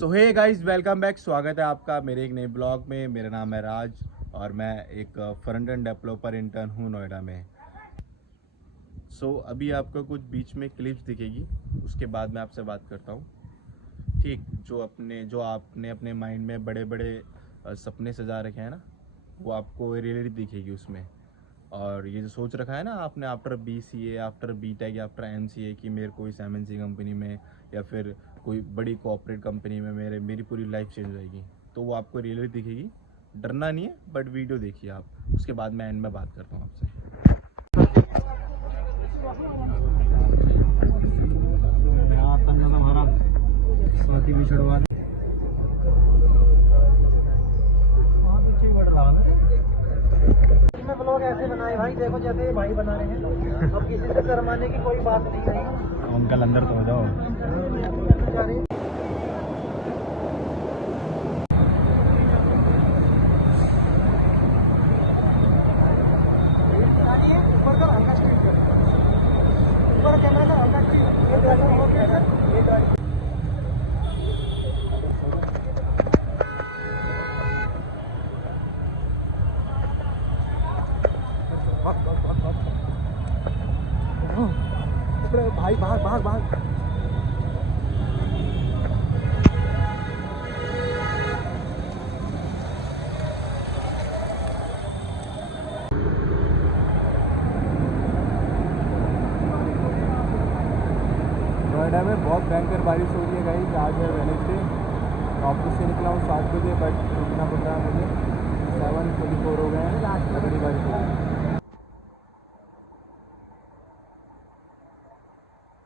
सो hey guys, welcome back. स्वागत है आपका मेरे एक नए ब्लॉग में। मेरा नाम है राज और मैं एक फ्रंट एंड डेवलपर इंटर्न हूँ नोएडा में। अभी आपको कुछ बीच में क्लिप्स दिखेगी, उसके बाद मैं आपसे बात करता हूँ। ठीक, जो आपने अपने माइंड में बड़े बड़े सपने सजा रखे हैं ना, वो आपको रियलिटी दिखेगी उसमें। और ये जो सोच रखा है ना आपने आफ्टर BCA, आफ्टर BTech या आफ्टर MCA कि मेरे को इस MNC कंपनी में या फिर कोई बड़ी कॉर्पोरेट कंपनी में मेरी पूरी लाइफ चेंज होएगी, तो वो आपको रियलिटी दिखेगी। डरना नहीं है, बट वीडियो देखिए आप, उसके बाद मैं एंड में बात करता हूँ आपसे। ब्लॉग ऐसे बनाए भाई, देखो जैसे ये भाई बना रहे हैं। अब किसी से शर्माने की कोई बात नहीं है। अंकल अंदर तो हो जाओ। भाई भाग भाग भाग। नोएडा में बहुत भयंकर बारिश हो रही है गाइस। आज है वेडनेसडे, ऑफिस से निकला हूँ 7 बजे, बट रुकना पड़ रहा है मुझे। 7:44 हो गए हैं, तगड़ी बारिश हो रही है।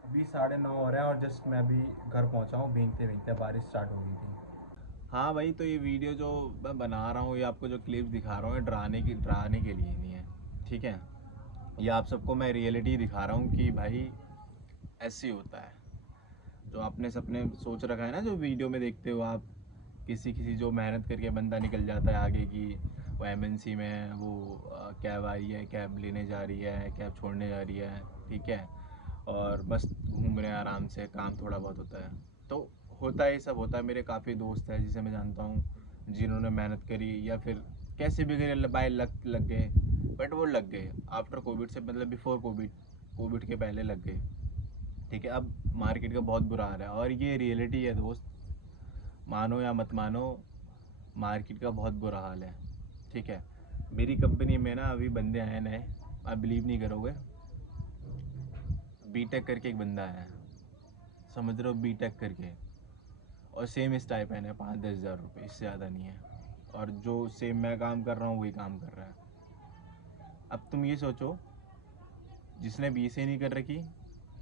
अभी 9:30 हो रहा है और जस्ट मैं अभी घर पहुंचा हूँ। भीगते भीगते बारिश स्टार्ट हो गई थी। हाँ भाई, तो ये वीडियो जो मैं बना रहा हूँ, ये आपको जो क्लिप्स दिखा रहा हूँ, ये डराने के लिए नहीं है, ठीक है। ये आप सबको मैं रियलिटी दिखा रहा हूँ कि भाई ऐसे ही होता है। जो आपने सपने सोच रखा है ना, जो वीडियो में देखते हो आप, किसी किसी जो मेहनत करके बंदा निकल जाता है आगे की, वो MNC में वो कैब आई है, कैब लेने जा रही है, कैब छोड़ने जा रही है, ठीक है, और बस घूम रहे हैं आराम से, काम थोड़ा बहुत होता है। तो होता है, ये सब होता है। मेरे काफ़ी दोस्त हैं जिसे मैं जानता हूँ, जिन्होंने मेहनत करी या फिर कैसे भी करी, बाय लक लग गए, बट वो लग गए आफ्टर कोविड से, मतलब बिफोर कोविड, कोविड के पहले लग गए, ठीक है। अब मार्केट का बहुत बुरा हाल है और ये रियलिटी है दोस्त, मानो या मत मानो, मार्केट का बहुत बुरा हाल है, ठीक है। मेरी कंपनी में ना अभी बंदे आए नए, आप बिलीव नहीं करोगे। BTech करके एक बंदा है, समझ रहे हो, BTech करके, और सेम स्टाइपेंड है 5-10 हज़ार रुपये, इससे ज़्यादा नहीं है। और जो सेम मैं काम कर रहा हूँ वही काम कर रहा है। अब तुम ये सोचो, जिसने BCA नहीं कर रखी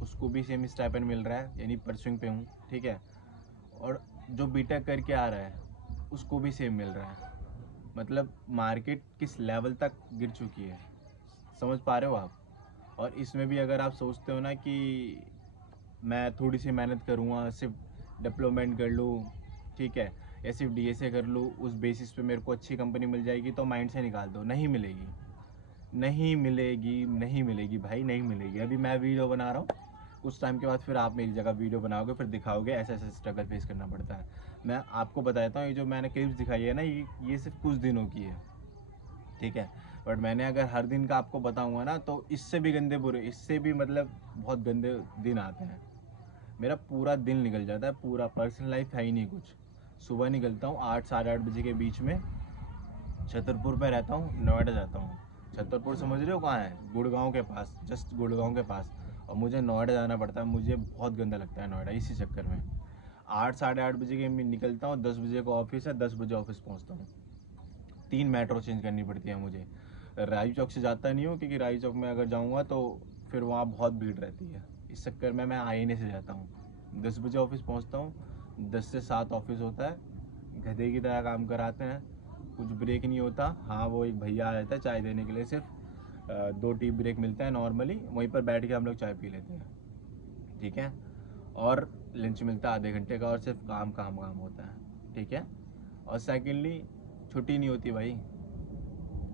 उसको भी सेम स्टाइपेंड मिल रहा है, यानी परसुइंग पे हूँ, ठीक है। और जो BTech करके आ रहा है उसको भी सेम मिल रहा है। मतलब मार्केट किस लेवल तक गिर चुकी है, समझ पा रहे हो आप। और इसमें भी अगर आप सोचते हो ना कि मैं थोड़ी सी मेहनत करूँगा, सिर्फ डेवलपमेंट कर लूँ, ठीक है, या सिर्फ DSA कर लूँ, उस बेसिस पे मेरे को अच्छी कंपनी मिल जाएगी, तो माइंड से निकाल दो, नहीं मिलेगी, नहीं मिलेगी, नहीं मिलेगी भाई, नहीं मिलेगी। अभी मैं वीडियो बना रहा हूँ, कुछ टाइम के बाद फिर आप मेरी जगह वीडियो बनाओगे, फिर दिखाओगे ऐसा ऐसा स्ट्रगल फेस करना पड़ता है। मैं आपको बताता हूँ, ये जो मैंने क्लिप्स दिखाई है ना, ये सिर्फ कुछ दिनों की है, ठीक है। बट मैंने अगर हर दिन का आपको बताऊंगा ना, तो इससे भी गंदे बुरे, इससे भी मतलब बहुत गंदे दिन आते हैं। मेरा पूरा दिन निकल जाता है, पूरा पर्सनल लाइफ है ही नहीं कुछ। सुबह निकलता हूँ 8-8:30 के बीच में, छतरपुर में रहता हूँ, नोएडा जाता हूँ। छतरपुर समझ रहे हो कहाँ है? गुड़गांव के पास, जस्ट गुड़गांव के पास। और मुझे नोएडा जाना पड़ता है, मुझे बहुत गंदा लगता है नोएडा, इसी चक्कर में 8-8:30 के मैं निकलता हूँ, 10 बजे को ऑफिस है, 10 बजे ऑफिस पहुँचता हूँ। 3 मेट्रो चेंज करनी पड़ती है मुझे। राजू चौक से जाता नहीं हूँ, क्योंकि राजू चौक में अगर जाऊँगा तो फिर वहाँ बहुत भीड़ रहती है, इस चक्कर में मैं आईने से जाता हूँ। 10 बजे ऑफिस पहुँचता हूँ, 10 से 7 ऑफिस होता है, गधे की तरह काम कराते हैं, कुछ ब्रेक नहीं होता। हाँ, वो एक भैया आ जाता है चाय देने के लिए, सिर्फ 2 टी ब्रेक मिलता है नॉर्मली, वहीं पर बैठ के हम लोग चाय पी लेते हैं, ठीक है। और लंच मिलता है आधे घंटे का, और सिर्फ काम काम काम होता है, ठीक है। और सेकेंडली, छुट्टी नहीं होती भाई,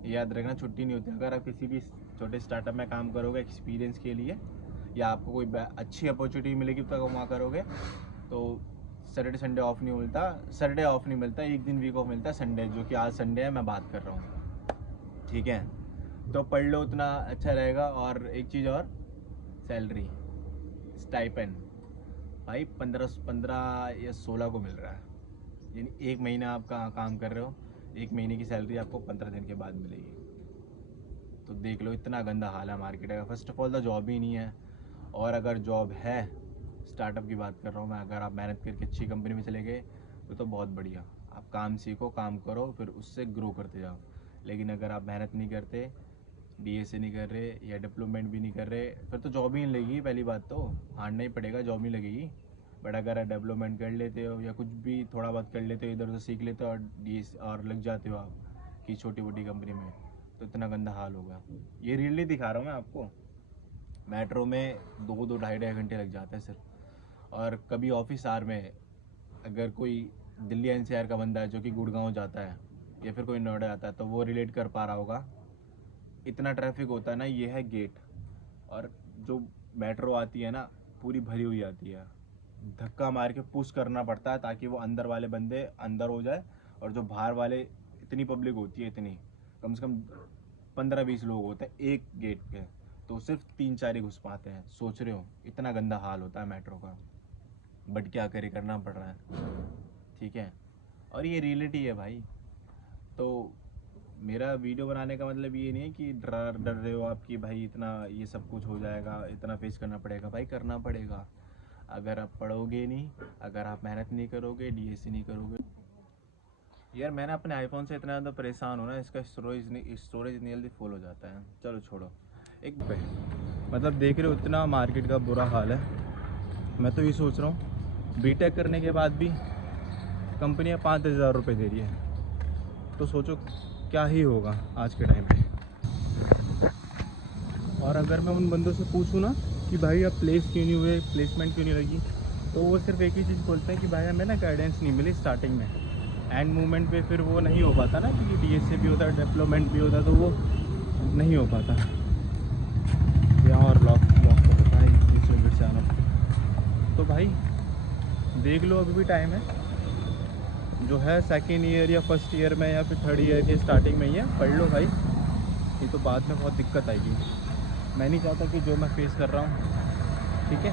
याद रखना, छुट्टी नहीं होती। अगर आप किसी भी छोटे स्टार्टअप में काम करोगे एक्सपीरियंस के लिए, या आपको कोई अच्छी अपॉर्चुनिटी मिलेगी तो वहाँ करोगे, तो सैटरडे संडे ऑफ नहीं मिलता, सैटरडे ऑफ नहीं मिलता, एक दिन वीक ऑफ मिलता है संडे, जो कि आज संडे है मैं बात कर रहा हूँ, ठीक है। तो पढ़ लो उतना अच्छा रहेगा। और एक चीज़ और, सैलरी स्टाइपेंड भाई 15 या 16 को मिल रहा है, यानी एक महीना आप काम कर रहे हो, एक महीने की सैलरी आपको 15 दिन के बाद मिलेगी। तो देख लो इतना गंदा हाल है मार्केट का। फर्स्ट ऑफ ऑल तो जॉब ही नहीं है, और अगर जॉब है, स्टार्टअप की बात कर रहा हूँ मैं, अगर आप मेहनत करके अच्छी कंपनी में चले गए तो बहुत बढ़िया, आप काम सीखो, काम करो, फिर उससे ग्रो करते जाओ। लेकिन अगर आप मेहनत नहीं करते, डीएसए नहीं कर रहे या डेवलपमेंट भी नहीं कर रहे, फिर तो जॉब ही नहीं लगेगी। पहली बात तो हारना ही पड़ेगा, जॉब नहीं लगेगी। बट अगर आप डेवलपमेंट कर लेते हो या कुछ भी थोड़ा बहुत कर लेते हो, इधर उधर सीख लेते हो और डीएस और लग जाते हो आप कि छोटी मोटी कंपनी में, तो इतना गंदा हाल होगा। ये रियली दिखा रहा हूँ मैं आपको। मेट्रो में 2-2 ढाई घंटे लग जाते हैं सिर्फ। और कभी ऑफिस आवर में अगर कोई दिल्ली एनसीआर का बंदा है जो कि गुड़गांव जाता है या फिर कोई नोएडा आता है, तो वो रिलेट कर पा रहा होगा। इतना ट्रैफिक होता है ना, ये है गेट। और जो मेट्रो आती है ना, पूरी भरी हुई आती है, धक्का मार के पुश करना पड़ता है ताकि वो अंदर वाले बंदे अंदर हो जाए, और जो बाहर वाले, इतनी पब्लिक होती है, इतनी कम से कम 15-20 लोग होते हैं एक गेट पे, तो सिर्फ 3-4 ही घुस पाते हैं। सोच रहे हो इतना गंदा हाल होता है मेट्रो का, बट क्या करे, करना पड़ रहा है, ठीक है। और ये रियलिटी है भाई। तो मेरा वीडियो बनाने का मतलब ये नहीं है कि डर रहे हो आप कि भाई इतना ये सब कुछ हो जाएगा, इतना फेस करना पड़ेगा। भाई करना पड़ेगा, अगर आप पढ़ोगे नहीं, अगर आप मेहनत नहीं करोगे, डीएससी नहीं करोगे। यार मैंने अपने आईफोन से इतना ज़्यादा परेशान हूँ ना, इसका स्टोरेज इतनी जल्दी फुल हो जाता है। चलो छोड़ो। एक पे मतलब देख रहे हो इतना मार्केट का बुरा हाल है। मैं तो ये सोच रहा हूँ, बीटेक करने के बाद भी कंपनियाँ 5,000 रुपये दे रही है, तो सोचो क्या ही होगा आज के टाइम पे। और अगर मैं उन बंदों से पूछूँ ना कि भाई आप प्लेस क्यों नहीं हुए, प्लेसमेंट क्यों नहीं लगी, तो वो सिर्फ एक ही चीज़ बोलते हैं कि भाई हमें ना गाइडेंस नहीं मिली स्टार्टिंग में, एंड मोमेंट पे फिर वो नहीं हो पाता ना, क्योंकि डीएसए भी होता है, डेवलपमेंट भी होता है, तो वो नहीं हो पाता। यहाँ और लॉक लॉक कर देता है, दूसरे फिर से आना। तो भाई देख लो, अभी भी टाइम है, जो है सेकेंड ईयर या फर्स्ट ईयर में या फिर थर्ड ईयर के स्टार्टिंग में ही है, पढ़ लो भाई। ये तो बाद में बहुत दिक्कत आएगी। मैं नहीं चाहता कि जो मैं फेस कर रहा हूँ, ठीक है।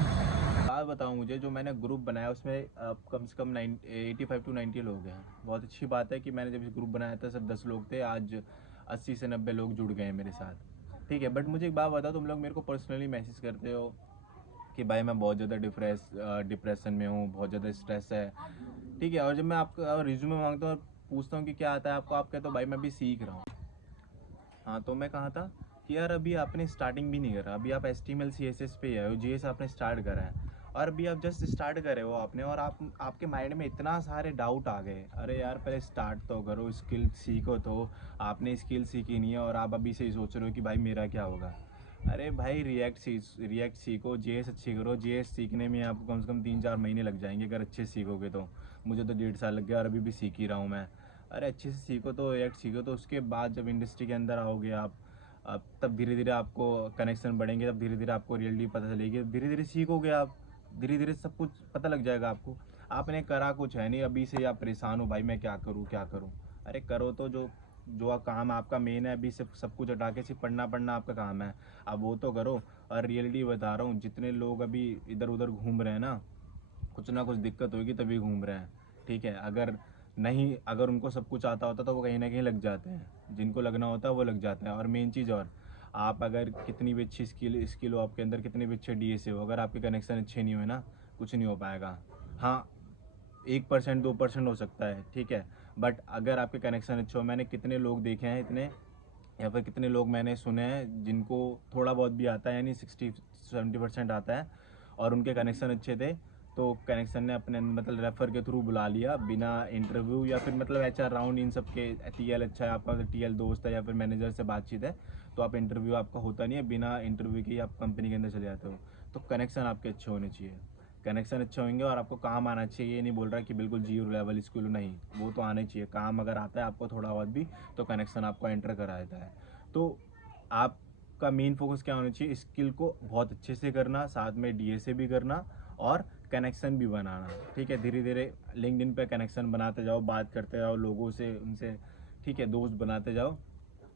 बात बताऊँ, मुझे जो मैंने ग्रुप बनाया उसमें कम से कम 85 to 90 लोग हैं। बहुत अच्छी बात है कि मैंने जब ग्रुप बनाया था सिर्फ 10 लोग थे, आज 80 से 90 लोग जुड़ गए हैं मेरे साथ, ठीक है। बट मुझे एक बात बताओ, तुम लोग मेरे को पर्सनली मैसेज करते हो कि भाई मैं बहुत ज़्यादा डिप्रेशन में हूँ, बहुत ज़्यादा स्ट्रेस है, ठीक है। और जब मैं आपका रिज्यूमे मांगता हूँ और पूछता हूँ कि क्या आता है आपको, आप कहते हो भाई मैं अभी सीख रहा हूँ। हाँ, तो मैं कहा था कि यार अभी आपने स्टार्टिंग भी नहीं करा, अभी आप HTML CSS पे आए हो, जीएस आपने स्टार्ट करा है, और अभी आप जस्ट स्टार्ट करे हो आपने, और आपके माइंड में इतना सारे डाउट आ गए। अरे यार पहले स्टार्ट तो करो, स्किल सीखो। तो आपने स्किल सीखी नहीं है और आप अभी से ही सोच रहे हो कि भाई मेरा क्या होगा। अरे भाई रिएक्ट सीखो, जेएस अच्छी करो। जेएस सीखने में आपको कम से कम 3-4 महीने लग जाएंगे अगर अच्छे सीखोगे तो। मुझे तो 1.5 साल लग गया और अभी भी सीख ही रहा हूँ मैं। अरे अच्छे से सीखो, तो रिएक्ट सीखो, तो उसके बाद जब इंडस्ट्री के अंदर आओगे आप, तब धीरे धीरे आपको कनेक्शन बढ़ेंगे, तब धीरे धीरे आपको रियलिटी पता चलेगी, धीरे धीरे सीखोगे आप, धीरे धीरे सब कुछ पता लग जाएगा आपको। आपने करा कुछ है नहीं, अभी से आप परेशान हो भाई मैं क्या करूँ क्या करूँ। अरे करो तो, जो जो काम आपका मेन है, अभी सिर्फ सब कुछ हटा के सिर्फ पढ़ना पढ़ना आपका काम है, अब वो तो करो। और रियलिटी बता रहा हूँ, जितने लोग अभी इधर उधर घूम रहे हैं ना, कुछ ना कुछ दिक्कत होगी तभी घूम रहे हैं, ठीक है। अगर उनको सब कुछ आता होता तो वो कहीं ना कहीं लग जाते हैं, जिनको लगना होता है वो लग जाते हैं। और मेन चीज़, और आप अगर कितनी भी अच्छी स्किल हो आपके अंदर, कितने भी अच्छे डीएसए हो, अगर आपके कनेक्शन अच्छे नहीं हुए ना, कुछ नहीं हो पाएगा। हाँ, 1% 2% हो सकता है, ठीक है। बट अगर आपके कनेक्शन अच्छे हो, मैंने कितने लोग देखे हैं इतने, या फिर कितने लोग मैंने सुने हैं जिनको थोड़ा बहुत भी आता है, यानी 60-70% आता है, और उनके कनेक्शन अच्छे थे, तो कनेक्शन ने अपने मतलब रेफर के थ्रू बुला लिया बिना इंटरव्यू, या फिर मतलब HR राउंड, इन सब के टीएल अच्छा है आपका, टीएल दोस्त है या फिर मैनेजर से बातचीत है, तो आप इंटरव्यू आपका होता नहीं है, बिना इंटरव्यू के ही आप कंपनी के अंदर चले जाते हो। तो कनेक्शन आपके अच्छे होने चाहिए, कनेक्शन अच्छे होंगे और आपको काम आना चाहिए। ये नहीं बोल रहा कि बिल्कुल 0 लेवल स्किल, नहीं, वो तो आना चाहिए। काम अगर आता है आपको थोड़ा बहुत भी, तो कनेक्शन आपको एंटर करा देता है। तो आपका मेन फोकस क्या होना चाहिए, स्किल को बहुत अच्छे से करना, साथ में डीएसए भी करना, और कनेक्शन भी बनाना, ठीक है। धीरे धीरे लिंक्डइन पे कनेक्शन बनाते जाओ, बात करते जाओ लोगों से, उनसे, ठीक है, दोस्त बनाते जाओ।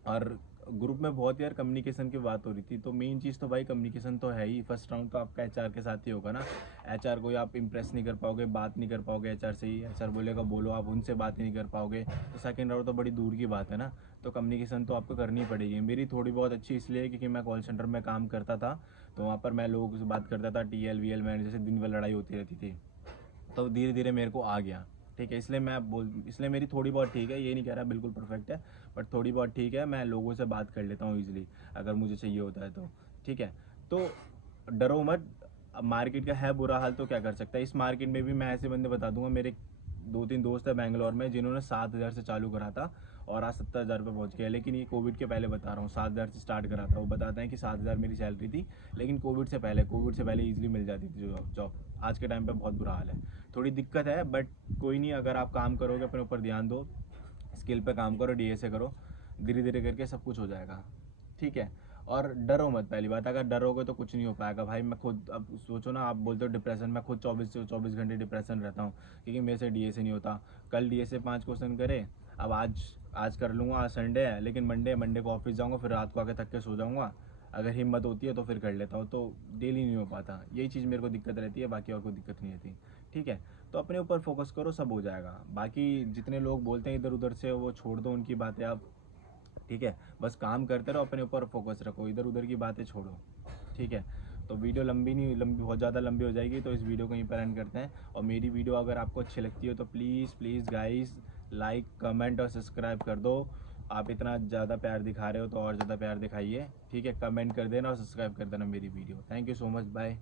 और ग्रुप में बहुत यार कम्युनिकेशन की बात हो रही थी, तो मेन चीज़ तो भाई कम्युनिकेशन तो है ही। फर्स्ट राउंड तो आपका एचआर के साथ ही होगा ना। एचआर को आप इंप्रेस नहीं कर पाओगे, बात नहीं कर पाओगे एचआर से ही, एचआर बोलेगा बोलो, आप उनसे बात ही नहीं कर पाओगे, तो सेकंड राउंड तो बड़ी दूर की बात है ना। तो कम्युनिकेशन तो आपको करनी पड़ेगी। मेरी थोड़ी बहुत अच्छी इसलिए क्योंकि मैं कॉल सेंटर में काम करता था, तो वहाँ पर मैं लोगों से बात करता था, टीएल वीएल मैनेजर से दिन भर लड़ाई होती रहती थी, तो धीरे धीरे मेरे को आ गया, ठीक है। इसलिए मेरी थोड़ी बहुत ठीक है, ये नहीं कह रहा बिल्कुल परफेक्ट है, बट थोड़ी बहुत ठीक है। मैं लोगों से बात कर लेता हूँ ईजिली, अगर मुझे चाहिए होता है तो, ठीक है। तो डरो मत। अब मार्केट का है बुरा हाल तो क्या कर सकता है। इस मार्केट में भी मैं ऐसे बंदे बता दूंगा, मेरे 2-3 दोस्त है बेंगलोर में जिन्होंने 7,000 से चालू करा था और आज 70,000 पे पहुंच गया। लेकिन ये कोविड के पहले बता रहा हूँ, 7,000 से स्टार्ट करा था। वो बताते हैं कि 7,000 मेरी सैलरी थी, लेकिन कोविड से पहले ईजिली मिल जाती थी जॉब। आज के टाइम पे बहुत बुरा हाल है, थोड़ी दिक्कत है, बट कोई नहीं। अगर आप काम करोगे, अपने ऊपर ध्यान दो, स्किल पे काम करो, डीएसए करो, धीरे धीरे करके सब कुछ हो जाएगा, ठीक है। और डरो मत, पहली बात, अगर डरोगे तो कुछ नहीं हो पाएगा भाई। मैं खुद, अब सोचो ना, आप बोलते हो डिप्रेशन, मैं खुद 24 घंटे डिप्रेशन रहता हूँ क्योंकि मेरे से डीएसए नहीं होता। कल डीएसए 5 क्वेश्चन करे, अब आज कर लूँगा, आज संडे है, लेकिन मंडे को ऑफिस जाऊँगा, फिर रात को आके थक के सो जाऊँगा। अगर हिम्मत होती है तो फिर कर लेता हूँ, तो डेली नहीं हो पाता। यही चीज़ मेरे को दिक्कत रहती है, बाकी और कोई दिक्कत नहीं रहती, ठीक है। तो अपने ऊपर फोकस करो, सब हो जाएगा। बाकी जितने लोग बोलते हैं इधर उधर से, वो छोड़ दो उनकी बातें आप, ठीक है। बस काम करते रहो, अपने ऊपर फोकस रखो, इधर उधर की बातें छोड़ो, ठीक है। तो वीडियो बहुत ज़्यादा लंबी हो जाएगी, तो इस वीडियो को यहीं पर एंड करते हैं। और मेरी वीडियो अगर आपको अच्छी लगती हो तो प्लीज़ गाइस लाइक, कमेंट और सब्सक्राइब कर दो। आप इतना ज़्यादा प्यार दिखा रहे हो तो और ज़्यादा प्यार दिखाइए, ठीक है। कमेंट कर देना और सब्सक्राइब कर देना मेरी video. Thank you so much, bye.